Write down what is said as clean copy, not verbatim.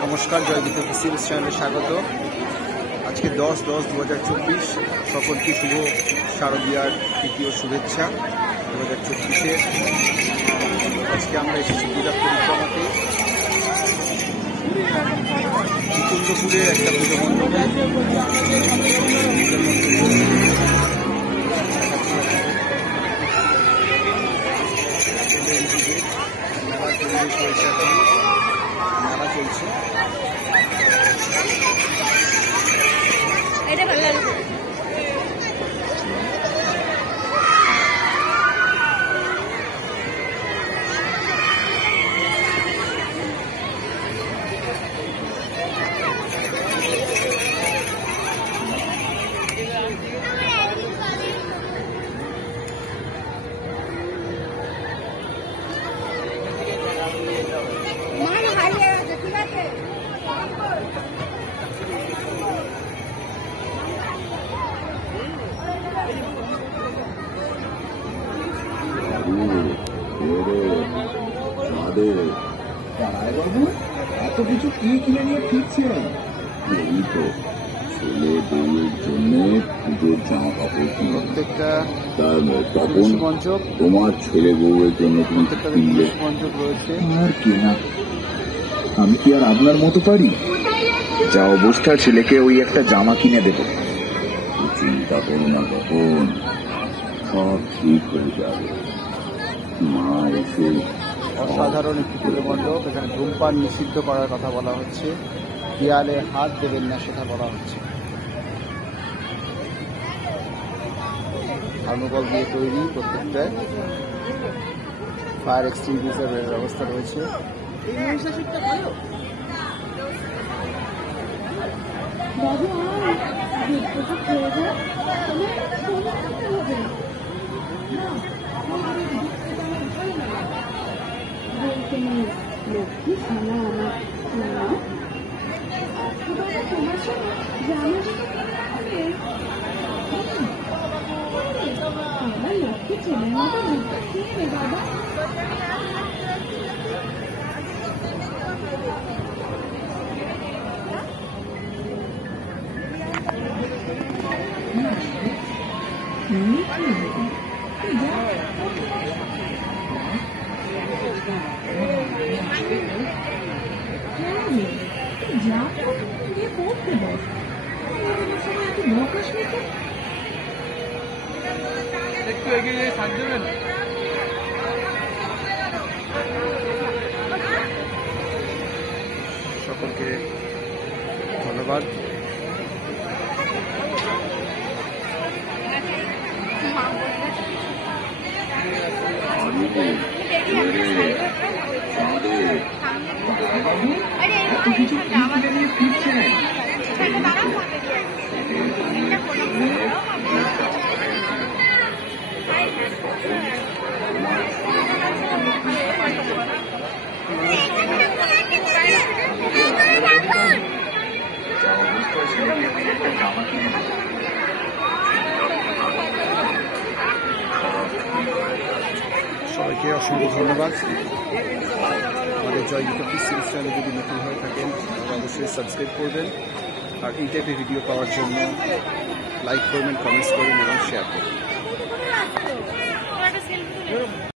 নমস্কার, জয়গীত অফিসিয়াল চ্যানেলে স্বাগত। আজকে 10/10/2024 সকলকে শুভ শারদীয়ার তৃতীয় শুভেচ্ছা 2024-এর। আজকে আমরা এসেছি পূজা পরিক্রমাতে মুকুন্দপুরের একটা পুজো মণ্ডপে। মেলার পরিবেশ হয়েছে, এখন মেলা চলছে। এত কিছু কি কিনে নিয়ে ফিরছেন? এই তো ছেলে বউয়ের জন্য পুজোর জামা কাপড় প্রত্যেকটা তখন তোমার ছেলে বউয়ের জন্য কিনলে রয়েছে। আর কেনা আমি কি আর আপনার মতো পারি? যা অবস্থা, ছেলেকে ওই একটা জামা কিনে দেব। চিন্তা করো না, তখন সব ঠিক হয়ে যাবে। মা এসে অসাধারণ একটি পুজো মণ্ডপ। এখানে ধূমপান নিষিদ্ধ করার কথা বলা হচ্ছে, দেয়ালে হাত দেবেন না সেটা বলা হচ্ছে। থার্মোকল দিয়ে তৈরি প্রত্যেকটায়। ফায়ার এক্সটিংগুইশারের ব্যবস্থা রয়েছে। লক্ষ্মী সোনা আমার সোনা, তোমার সঙ্গে আমার লক্ষ্মী ছেলের মতো খেয়ে বাবা। একটু এগিয়ে যেয়ে সাজ দেবেন। সকলকে ধন্যবাদ। সবাইকে অসংখ্য ধন্যবাদ। আমাদের জয়গীত অফিসিয়াল চ্যানেলে যদি নতুন হয়ে থাকেন তাহলে অবশ্যই সাবস্ক্রাইব করবেন, আর এই টাইপের ভিডিও পাওয়ার জন্য লাইক করবেন, কমেন্টস করবেন এবং শেয়ার করবেন।